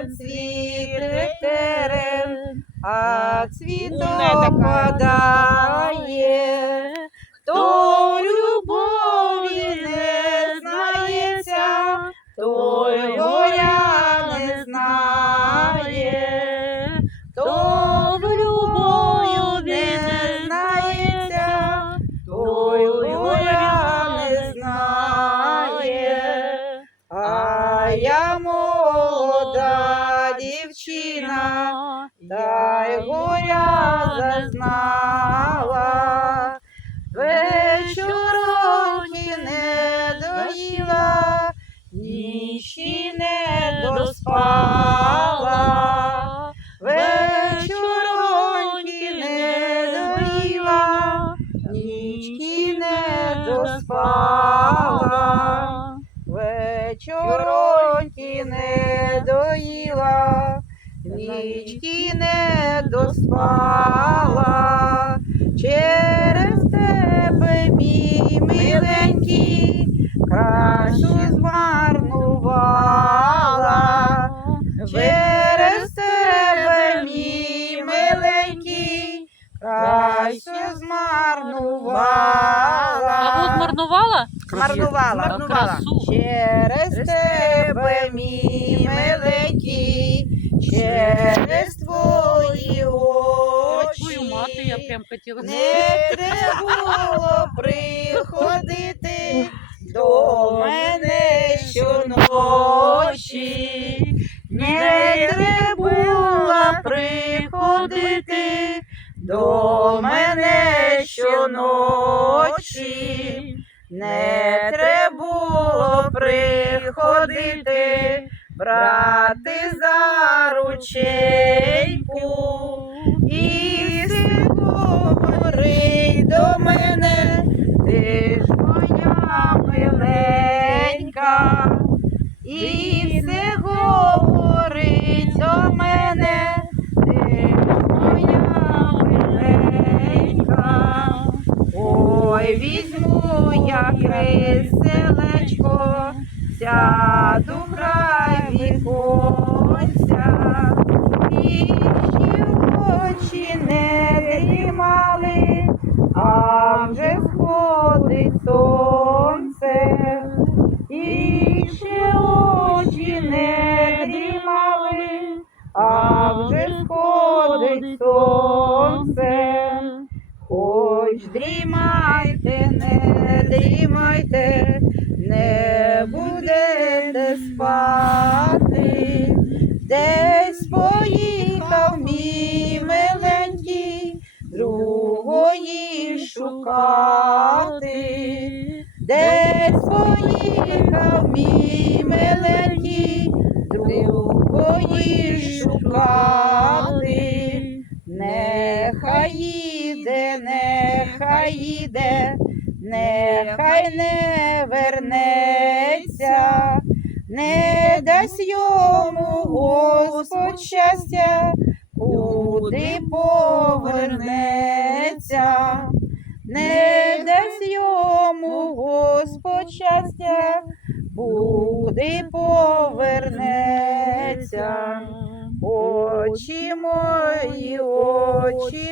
терен, цвіте терен, а цвітом така. падає. Хто любові не знається, той горя не знає. Хто любов'ю не знається, той горя не знає. А я молода дівчина, та й горя зазнала. Вечоронки не доїла, нічі не доспала. Вечоронки не доїла, нічки не доспала. Вечороньки не доїла, нічки не доспала. Через тебе, мій миленький, кращу змарнувала. Через тебе, мій миленький, кращу змарнувала. Марнувала? Марнувала. Марнувала. Красу. Через тебе, мій миленький, через твої Твою мати, я прям хотіла. Не треба було приходити до мене щоночі. Не треба було приходити до мене щоночі. Не треба було приходити, брати за ручейку. І си говорить до мене, ти ж моя миленька. І все говорить до мене, ти ж моя миленька. Ой, візьму я криселечко, сяду в край віконця, і ще очі не дрімали, а вже сходить сонце, і ще очі не дрімали, а вже сходить сонце. Хоч не дрімайте, не будете спати, десь поїхав мій миленький, другої шукати, десь поїхав мій миленький, другої шукати. Нехай їде, нехай не вернеться, не дасть йому Господь щастя, куди повернеться, не дасть йому Господь щастя, куди повернеться. Очі мої, очі